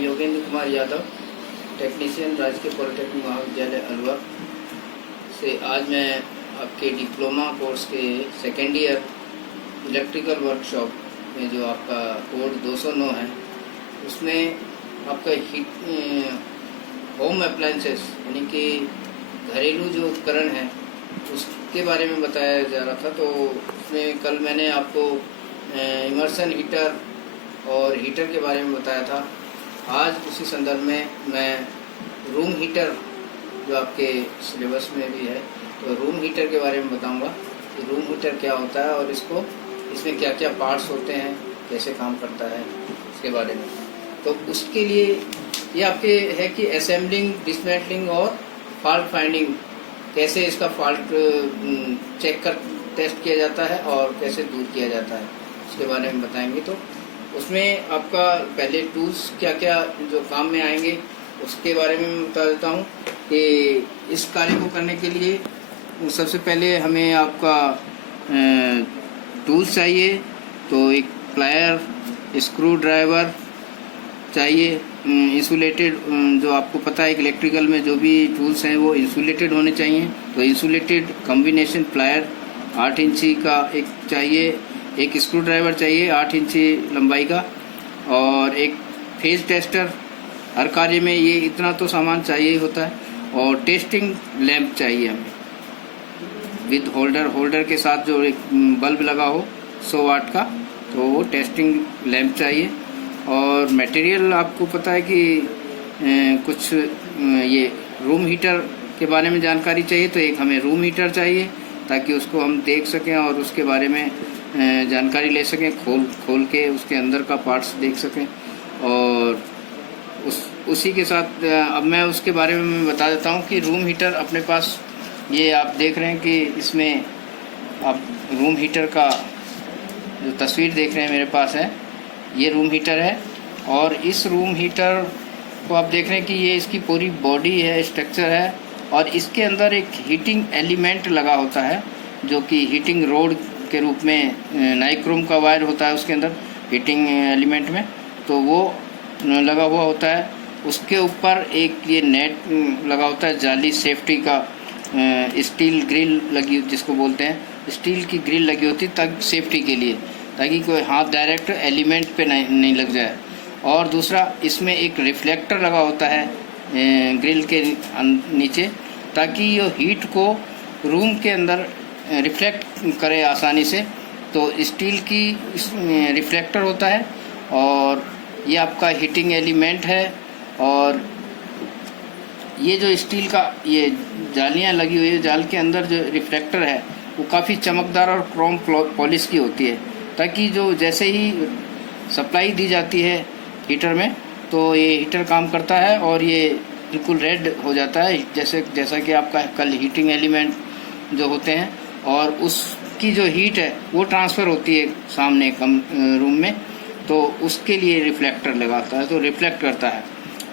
Yogendra Kumar Yadav, technician, राजकीय polytechnic महाविद्यालय अलवर से। आज मैं आपके डिप्लोमा कोर्स के सेकेंड ईयर इलेक्ट्रिकल वर्कशॉप में जो आपका कोड 209 है, उसमें आपका होम अप्लायंसेस यानी कि घरेलू जो उपकरण हैं उसके बारे में बताया जा रहा था। तो उसमें कल मैंने आपको इमर्सन हीटर और हीटर के बारे में बताया था। आज उसी संदर्भ में मैं रूम हीटर, जो आपके सिलेबस में भी है, तो रूम हीटर के बारे में बताऊंगा कि रूम हीटर क्या होता है और इसमें क्या क्या पार्ट्स होते हैं, कैसे काम करता है, इसके बारे में। तो उसके लिए ये आपके है कि असेंबलिंग, डिसमेंटलिंग और फॉल्ट फाइंडिंग, कैसे इसका फॉल्ट टेस्ट किया जाता है और कैसे दूर किया जाता है, उसके बारे में बताएंगे। तो उसमें आपका पहले टूल्स क्या क्या जो काम में आएंगे उसके बारे में मैं बता देता हूँ कि इस कार्य को करने के लिए सबसे पहले हमें आपका टूल्स चाहिए। तो एक प्लायर, स्क्रू ड्राइवर चाहिए, इंसुलेटेड, जो आपको पता है इलेक्ट्रिकल में जो भी टूल्स हैं वो इंसुलेटेड होने चाहिए। तो इंसुलेटेड कॉम्बिनेशन प्लायर 8 इंची का एक चाहिए, एक स्क्रू ड्राइवर चाहिए 8 इंची लंबाई का, और एक फेज टेस्टर। हर कार्य में ये इतना तो सामान चाहिए ही होता है। और टेस्टिंग लैंप चाहिए हमें विद होल्डर के साथ, जो एक बल्ब लगा हो 100 वाट का, तो वो टेस्टिंग लैंप चाहिए। और मटेरियल आपको पता है कि कुछ ये रूम हीटर के बारे में जानकारी चाहिए, तो एक हमें रूम हीटर चाहिए ताकि उसको हम देख सकें और उसके बारे में जानकारी ले सकें, खोल के उसके अंदर का पार्ट्स देख सकें। और उसी के साथ अब मैं उसके बारे में मैं बता देता हूँ कि रूम हीटर अपने पास, ये आप देख रहे हैं कि इसमें आप रूम हीटर का जो तस्वीर देख रहे हैं मेरे पास है, ये रूम हीटर है। और इस रूम हीटर को आप देख रहे हैं कि ये इसकी पूरी बॉडी है, स्ट्रक्चर है, और इसके अंदर एक हीटिंग एलिमेंट लगा होता है जो कि हीटिंग रोड के रूप में, नाइक्रोम का वायर होता है उसके अंदर हीटिंग एलिमेंट में, तो वो लगा हुआ होता है। उसके ऊपर एक ये नेट लगा होता है, जाली सेफ्टी का, स्टील ग्रिल लगी, जिसको बोलते हैं स्टील की ग्रिल लगी होती है ताकि सेफ्टी के लिए, ताकि कोई हाथ डायरेक्ट एलिमेंट पे नहीं लग जाए। और दूसरा, इसमें एक रिफ्लेक्टर लगा होता है ग्रिल के नीचे, ताकि ये हीट को रूम के अंदर रिफ्लेक्ट करे आसानी से। तो स्टील की रिफ्लेक्टर होता है, और ये आपका हीटिंग एलिमेंट है। और ये जो स्टील का ये जालियां लगी हुई है, जाल के अंदर जो रिफ्लेक्टर है वो काफ़ी चमकदार और क्रोम पॉलिश की होती है, ताकि जो जैसे ही सप्लाई दी जाती है हीटर में, तो ये हीटर काम करता है और ये बिल्कुल रेड हो जाता है, जैसा कि आपका कल हीटिंग एलिमेंट जो होते हैं, और उसकी जो हीट है वो ट्रांसफ़र होती है सामने रूम में, तो उसके लिए रिफ्लेक्टर लगाता है, तो रिफ्लेक्ट करता है।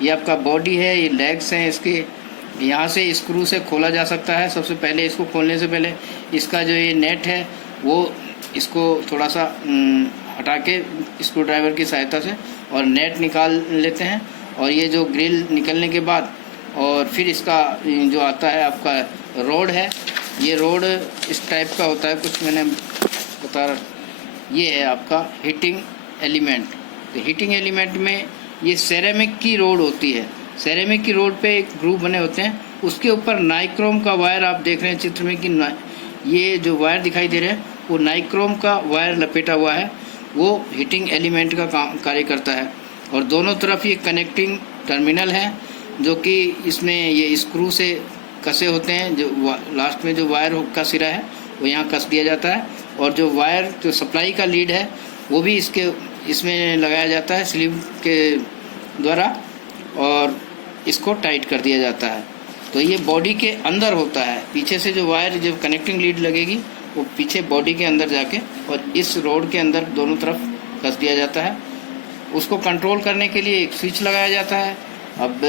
ये आपका बॉडी है, ये लेग्स हैं इसके, यहाँ से स्क्रू से खोला जा सकता है। सबसे पहले इसको खोलने से पहले इसका जो ये नेट है वो इसको थोड़ा सा हटा के स्क्रू ड्राइवर की सहायता से और नेट निकाल लेते हैं। और ये जो ग्रिल निकलने के बाद, और फिर इसका जो आता है आपका रोड है, ये रोड इस टाइप का होता है कुछ, मैंने बता रहा, ये है आपका हीटिंग एलिमेंट। तो हीटिंग एलिमेंट में ये सेरेमिक की रोड होती है, सेरेमिक की रोड पे एक ग्रूव बने होते हैं, उसके ऊपर नाइक्रोम का वायर आप देख रहे हैं चित्र में कि ये जो वायर दिखाई दे रहे हैं वो नाइक्रोम का वायर लपेटा हुआ है, वो हीटिंग एलिमेंट का कार्य करता है। और दोनों तरफ ये कनेक्टिंग टर्मिनल है, जो कि इसमें ये स्क्रू से कसे होते हैं। जो लास्ट में जो वायर का सिरा है वो यहाँ कस दिया जाता है, और जो वायर जो सप्लाई का लीड है वो भी इसमें लगाया जाता है स्लीव के द्वारा, और इसको टाइट कर दिया जाता है। तो ये बॉडी के अंदर होता है, पीछे से जो वायर, जो कनेक्टिंग लीड लगेगी वो पीछे बॉडी के अंदर जाके और इस रोड के अंदर दोनों तरफ कस दिया जाता है। उसको कंट्रोल करने के लिए एक स्विच लगाया जाता है। अब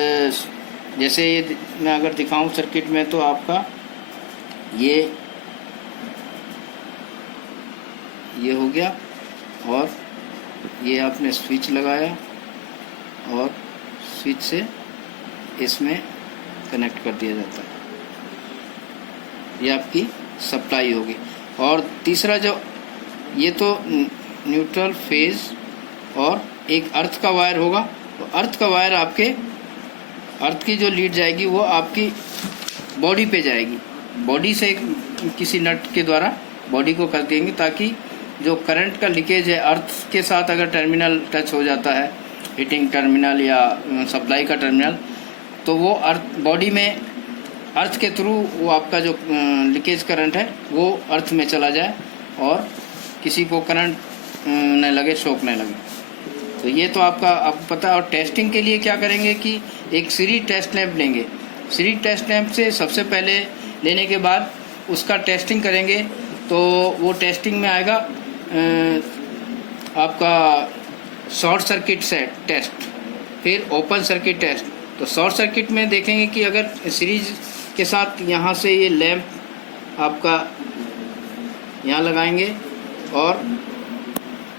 जैसे ये मैं अगर दिखाऊं सर्किट में, तो आपका ये हो गया, और ये आपने स्विच लगाया और स्विच से इसमें कनेक्ट कर दिया जाता है। ये आपकी सप्लाई होगी। और तीसरा जो ये तो न्यूट्रल फेज और एक अर्थ का वायर होगा। तो अर्थ का वायर आपके अर्थ की जो लीड जाएगी वो आपकी बॉडी पे जाएगी। बॉडी से किसी नट के द्वारा बॉडी को कर देंगे ताकि जो करंट का लीकेज है अर्थ के साथ अगर टर्मिनल टच हो जाता है, हीटिंग टर्मिनल या सप्लाई का टर्मिनल, तो वो अर्थ बॉडी में अर्थ के थ्रू वो आपका जो लीकेज करंट है वो अर्थ में चला जाए और किसी को करंट न लगे, शॉक न लगे। तो ये तो आपको पता है। और टेस्टिंग के लिए क्या करेंगे कि एक सीरीज टेस्ट लैंप लेंगे। सीरीज टेस्ट लैंप से सबसे पहले लेने के बाद उसका टेस्टिंग करेंगे। तो वो टेस्टिंग में आएगा आपका शॉर्ट सर्किट सेट टेस्ट, फिर ओपन सर्किट टेस्ट। तो शॉर्ट सर्किट में देखेंगे कि अगर सीरीज के साथ यहाँ से ये लैंप आपका यहाँ लगाएंगे और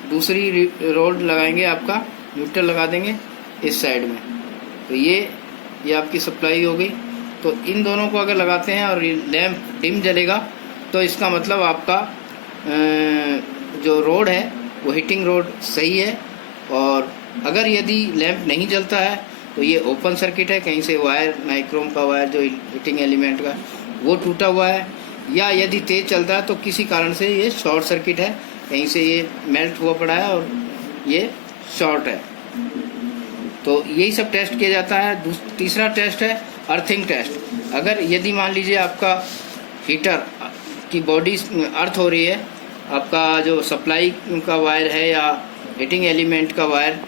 दूसरी रोड लगाएंगे, आपका न्यूट्रल लगा देंगे इस साइड में, तो ये आपकी सप्लाई हो गई। तो इन दोनों को अगर लगाते हैं और ये लैंप डिम जलेगा तो इसका मतलब आपका जो रोड है वो हीटिंग रोड सही है। और अगर यदि लैंप नहीं जलता है तो ये ओपन सर्किट है, कहीं से वायर नाइक्रोम का वायर जो हीटिंग एलिमेंट का वो टूटा हुआ है, या यदि तेज चलता है तो किसी कारण से ये शॉर्ट सर्किट है, कहीं से ये मेल्ट हुआ पड़ा है और ये शॉर्ट है। तो यही सब टेस्ट किया जाता है। तीसरा टेस्ट है अर्थिंग टेस्ट। अगर यदि मान लीजिए आपका हीटर की बॉडी अर्थ हो रही है, आपका जो सप्लाई का वायर है या हीटिंग एलिमेंट का वायर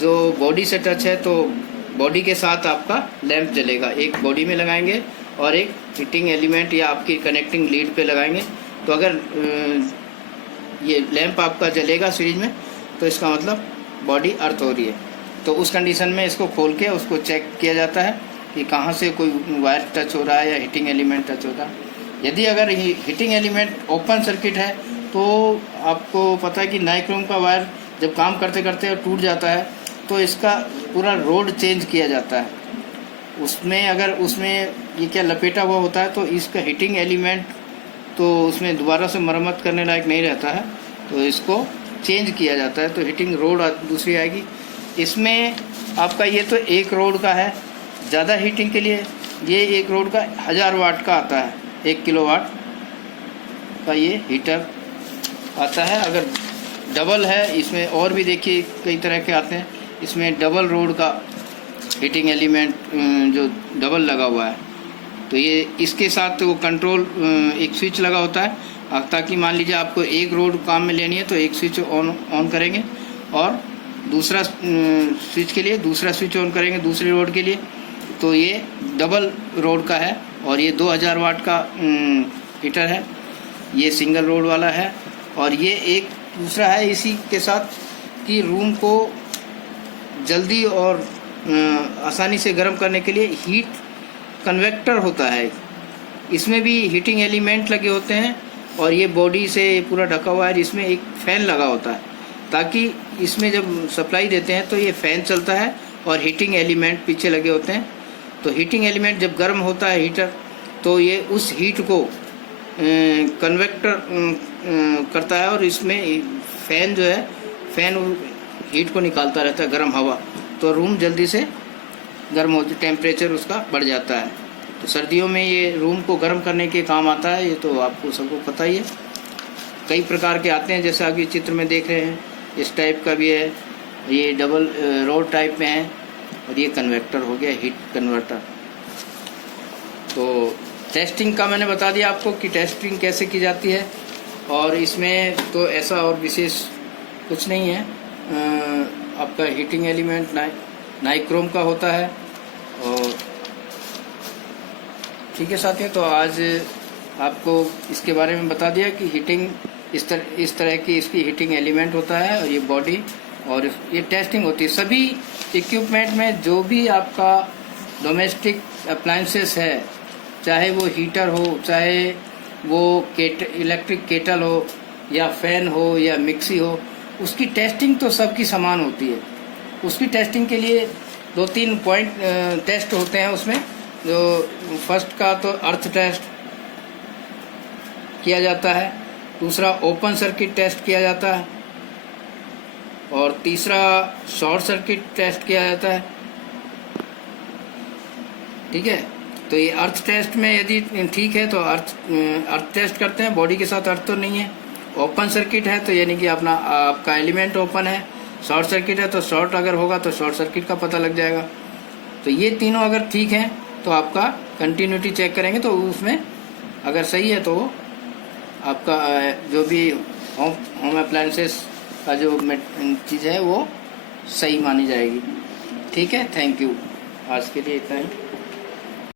जो बॉडी से टच है, तो बॉडी के साथ आपका लैंप जलेगा। एक बॉडी में लगाएंगे और एक हीटिंग एलिमेंट या आपकी कनेक्टिंग लीड पे लगाएंगे। तो अगर ये लैंप आपका जलेगा सीरीज में तो इसका मतलब बॉडी अर्थ हो रही है। तो उस कंडीशन में इसको खोल के उसको चेक किया जाता है कि कहाँ से कोई वायर टच हो रहा है या हीटिंग एलिमेंट टच हो रहा है। यदि अगर हीटिंग एलिमेंट ओपन सर्किट है तो आपको पता है कि नाइक्रोम का वायर जब काम करते करते टूट जाता है तो इसका पूरा रोड चेंज किया जाता है। उसमें अगर उसमें ये क्या लपेटा हुआ होता है तो इसका हीटिंग एलिमेंट तो उसमें दोबारा से मरम्मत करने लायक नहीं रहता है, तो इसको चेंज किया जाता है। तो हीटिंग रोड दूसरी आएगी। इसमें आपका ये तो एक रोड का है ज़्यादा हीटिंग के लिए। ये एक रोड का 1000 वाट का आता है, 1 किलोवाट का ये हीटर आता है। अगर डबल है, इसमें और भी देखिए कई तरह के आते हैं, इसमें डबल रोड का हीटिंग एलिमेंट जो डबल लगा हुआ है, तो ये इसके साथ वो कंट्रोल एक स्विच लगा होता है ताकि मान लीजिए आपको एक रोड काम में लेनी है तो एक स्विच ऑन करेंगे और दूसरा स्विच के लिए दूसरा स्विच ऑन करेंगे दूसरी रोड के लिए। तो ये डबल रोड का है और ये 2000 वाट का हीटर है, ये सिंगल रोड वाला है। और ये एक दूसरा है इसी के साथ कि रूम को जल्दी और आसानी से गर्म करने के लिए हीट कन्वेक्टर होता है। इसमें भी हीटिंग एलिमेंट लगे होते हैं और ये बॉडी से पूरा ढका हुआ है। इसमें एक फ़ैन लगा होता है ताकि इसमें जब सप्लाई देते हैं तो ये फ़ैन चलता है और हीटिंग एलिमेंट पीछे लगे होते हैं। तो हीटिंग एलिमेंट जब गर्म होता है हीटर, तो ये उस हीट को कन्वेक्टर करता है और इसमें फ़ैन जो है, फ़ैन हीट को निकालता रहता है, गर्म हवा, तो रूम जल्दी से गर्म होती, टेम्परेचर उसका बढ़ जाता है। तो सर्दियों में ये रूम को गर्म करने के काम आता है। ये तो आपको सबको पता ही है। कई प्रकार के आते हैं, जैसा कि चित्र में देख रहे हैं, इस टाइप का भी है, ये डबल रोड टाइप में है और ये कन्वेक्टर हो गया, हीट कन्वर्टर। तो टेस्टिंग का मैंने बता दिया आपको कि टेस्टिंग कैसे की जाती है। और इसमें तो ऐसा और विशेष कुछ नहीं है। आपका हीटिंग एलिमेंट नाइक्रोम का होता है। और ठीक है साथियों, तो आज आपको इसके बारे में बता दिया कि हीटिंग इस तरह की इसकी हीटिंग एलिमेंट होता है और ये बॉडी और ये टेस्टिंग होती है। सभी इक्विपमेंट में जो भी आपका डोमेस्टिक अप्लायंसेस है, चाहे वो हीटर हो, चाहे वो इलेक्ट्रिक केटल हो या फैन हो या मिक्सी हो, उसकी टेस्टिंग तो सबकी समान होती है। उसकी टेस्टिंग के लिए 2-3 पॉइंट टेस्ट होते हैं उसमें। जो फर्स्ट का तो अर्थ टेस्ट किया जाता है, दूसरा ओपन सर्किट टेस्ट किया जाता है, और तीसरा शॉर्ट सर्किट टेस्ट किया जाता है। ठीक है, तो ये अर्थ टेस्ट में यदि ठीक है तो अर्थ टेस्ट करते हैं, बॉडी के साथ अर्थ तो नहीं है। ओपन सर्किट है तो यानी कि अपना आपका एलिमेंट ओपन है। शॉर्ट सर्किट है तो शॉर्ट अगर होगा तो शॉर्ट सर्किट का पता लग जाएगा। तो ये तीनों अगर ठीक हैं तो आपका कंटिन्यूटी चेक करेंगे, तो उसमें अगर सही है तो आपका जो भी होम अप्लायंसेस का जो चीज़ है वो सही मानी जाएगी। ठीक है, थैंक यू। आज के लिए इतना ही।